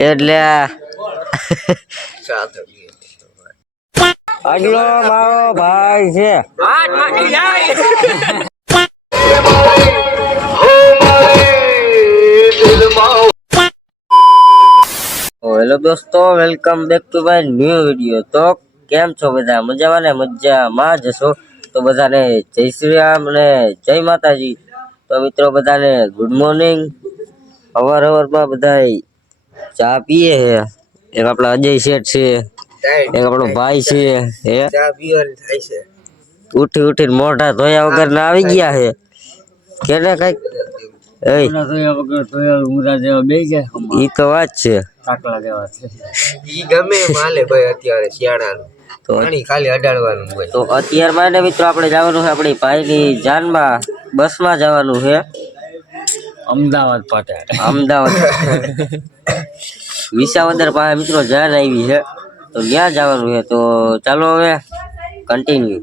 એટલે આગલો મારો ભાઈ છે. હેલો દોસ્તો, welcome back to my new video. તો કેમ છો બધા? મજામાં ને? મજામાં જ છો તો બધાને જય શ્રી રામ અને જય માતાજી. તો મિત્રો બધાને ગુડ મોર્નિંગ. અવારમાં બધા ચા પીએ છે. એક આપણા અજય શેઠ છે, એક આપણો ભાઈ છે. હે ચા પીવાની થાય છે. ઉઠી ઉઠીને મોઢા ધોયા વગર ના આવી ગયા છે. કેને કઈક ઈ તો વાત છે. ઈ ગમે માલે ભાઈ અત્યારે શિયાળાનું તો ખાલી અડાડવાનું હોય. તો અત્યાર માટે મિત્રો આપણે જવાનું છે આપણી ભાઈની જાનમાં, બસમાં જવાનું છે અમદાવાદ પાટે. અમદાવાદ વિસાવદર પાસે મિત્રો જાન આવી છે તો ત્યાં જવાનું છે. તો ચાલો હવે કન્ટિન્યુ.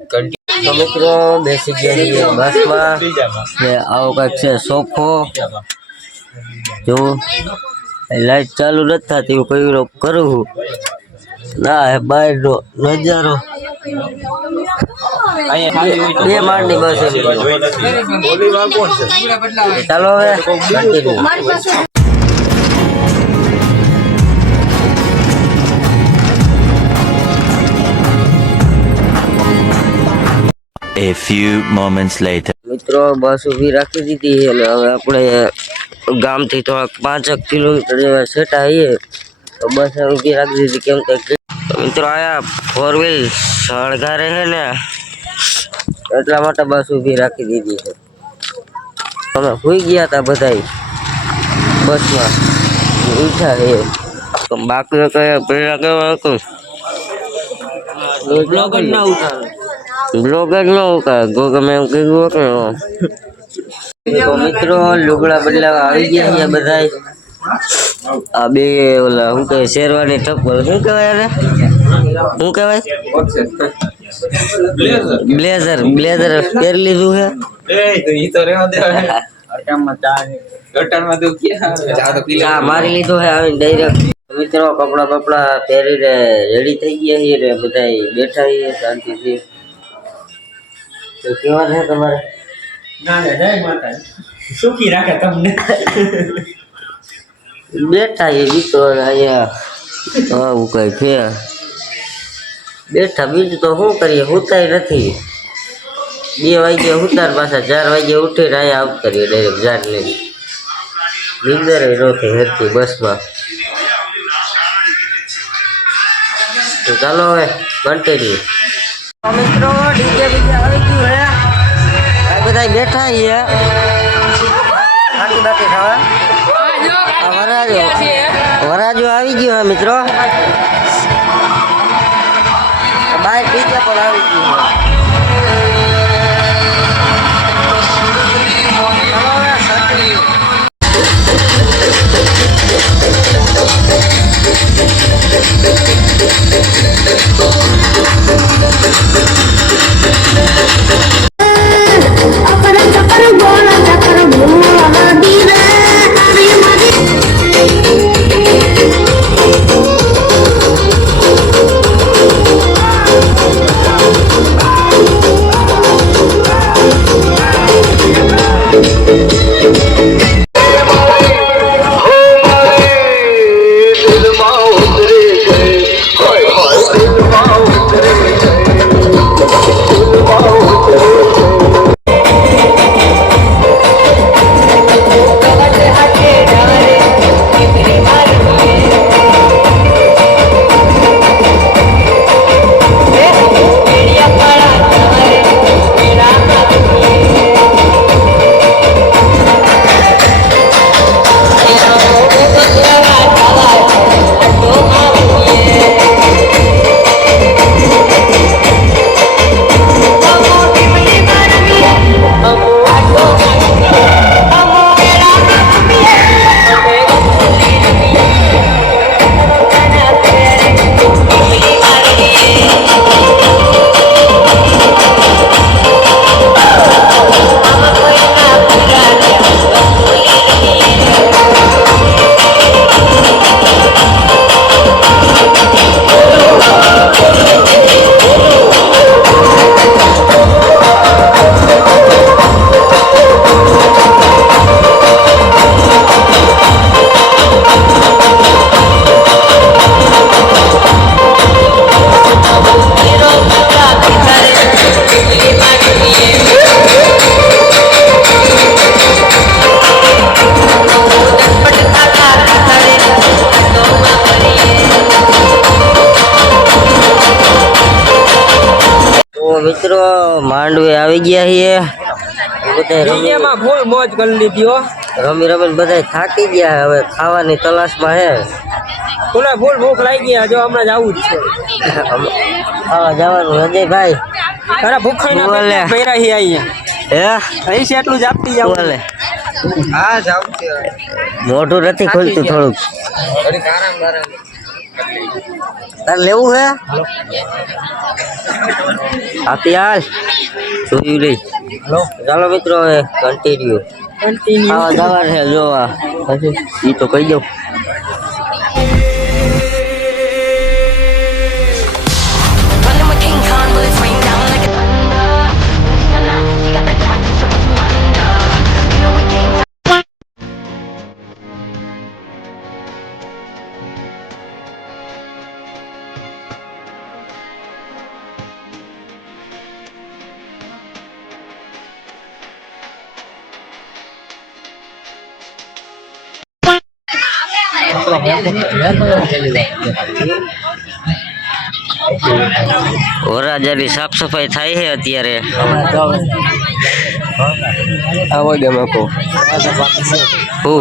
તો મિત્રો બેસી ગયા બસમાં ને આવો કઈક છે સોફો. જો લાઈટ ચાલુ નથી થતી, કઈ કરું ના હે બહારનો નજારો. બે માળની બસ છે. ચાલો હવે continue. A few moments later. મિત્રો બસ ઊભી રાખી દીધી અને હવે આપણે ગામથી થોડાક 5 કિલોમીટર જેવા સેટા આવીએ તો બસ ઊભી રાખી દીધી. કેમ કે મિત્રો આયા 4 વ્હીલ સળગારે છે ને એટલા માટે બસ ઊભી રાખી દીધી છે. અમે સુઈ ગયા હતા બધા બસમાં, ઉઠા છે તો બાકી કયા પેલા કેવા હતું બ્લોગર ના ઉઠાવે, બ્લોગર નો ગમે એમ કીધું કે મિત્રો લુગડા બદલાવા આવી ગયા છે બધા. આ બે ઓલા શું કહેવાય શેરવાની ટપ્પર, શું કહેવાય એને, શું કહેવાય બ્લેઝર, બ્લેઝર પહેરી લીધું છે. ચા મારી લીધો છે આવીને ડાયરેક્ટ. મિત્રો કપડા બપડા પહેરીને રેડી થઈ ગયા છીએ ને બધા બેઠા છીએ શાંતિથી. તો કેવા છે તમારે? સુખી રાખે તમને. બેઠા છે મિત્રો અહીંયા આવું કઈ છે બેઠા. બીજું તો શું કરીએ, સુતાય નથી. 2 વાગે ઉતાર પાછા 4 વાગે ઉઠીને અહીંયા આવું કરીએ ડાયરેક્ટ જાન લઈને. નીંદર નથી હેરતી બસમાં. તો ચાલો હવે કન્ટિન્યુ. મિત્રો ડીજે બીજે આવી ગયું હે, આ બધા બેઠા છીએ બાકી ખાવા. વરાજો આવી ગયો હે મિત્રો, બાર ડીજે પણ આવી ગયું હે. મિત્રો માંડવે આવી ગયા છીએ બધા એમાં ફૂલ મોજ કરી લીધી હો. રમી રમીને બધા થાકી ગયા હવે ખાવાની તલાશમાં હે ફૂલે ફૂલ ભૂખ લાગી ગયા જો હમણાં જ આવું જ છે. ખાવા જવાનું અજયભાઈ અરે ભૂખ બોલે. પહેરા હી અહીંયા હે અહીં છે એટલું જ આપતી જાવ. બોલે હા જાવું છે. મોઢું નથી ખુલતું થોડુંક તારે લેવું હે આપી હાલ જોયું નહીં ચાલો મિત્રો હવે કન્ટિન્યુ ખાવા જવાનું છે જોવા પછી ઈ તો કહી દઉં Running with King Kong, bullets rain down like a thunder. You got the tactics of a commander. You know we came down. વરરાજાની સાફ સફાઈ થાય છે અત્યારે આવો દે મકો. હું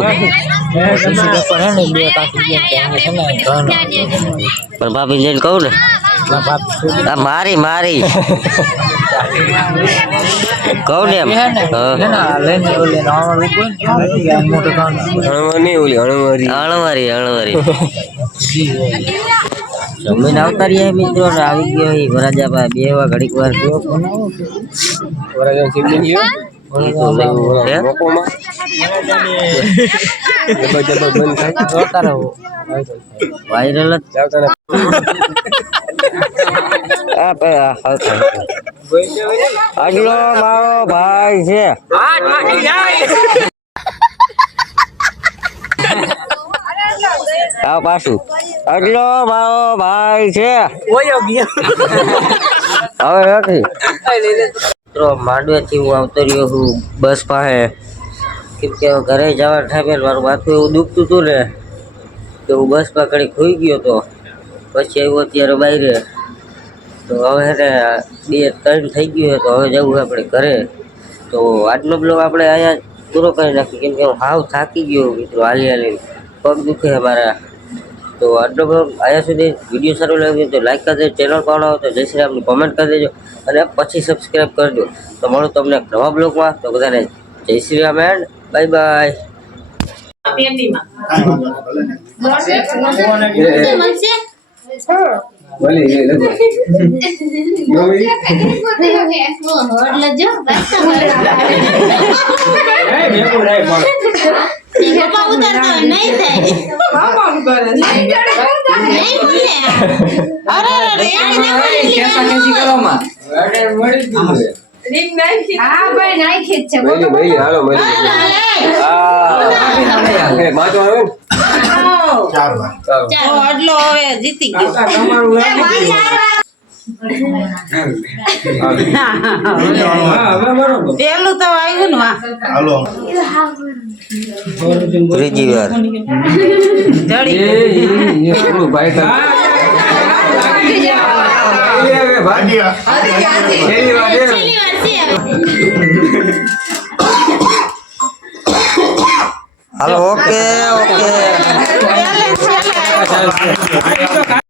પણ ભાભી જઈને કહું ને આ મારી મારી કહું ને એમ હણવાની ઓલી હણવારી. અણવારી અણવારી જમીન આવતા રહ્યા મિત્રો ને આવી ગયો એ વરાજા પાસે બેવા ઘડીક વાર વરાજા સિંગલ લ્યો. હે? મોકોમાં. જબર જબર બંધ થાય. વાયરલ જ જાવતા ને. આ ભાઈ આ હાલ થાય. આગલો મારો ભાઈ છે આવ પાછું આગલો મારો ભાઈ છે ઓયો ગયો. હવે રાખી મિત્રો માંડવેથી હું આવતો રહ્યો છું બસ પાસે કેમ કે ઘરે જવા ટાઈમે મારું માથું એવું દુખતું હતું ને કે હું બસ માં ઘડી ખોઈ ગયો હતો પછી આવ્યો ત્યારે બહાર તો હવે છે ને 2-3 થઈ ગયું છે તો હવે જવું આપણે ઘરે તો આજનો બ્લોગ આપણે અહીંયા પૂરો કરી નાખીએ કેમ કે હું હાવ થાકી ગયો મિત્રો હાલી હાલી પગ દુખે છે મારા તો આજનો બ્લોગ અહીંયા સુધી વિડીયો સારો લાગ્યો તો લાઈક કરી દેજો ચેનલ કોણ આવે તો જય શ્રી રામની કોમેન્ટ કરી દેજો અને પછી સબસ્ક્રાઈબ કરી દો તો મળું તમને એક નવા બ્લોગમાં તો બધાને જય Shri Ram and bye bye હાલો મળી. એ માજો આવે ને. જીતી ગયો પેલું તો આવ્યું ને ત્રીજી વાર હાલો ઓકે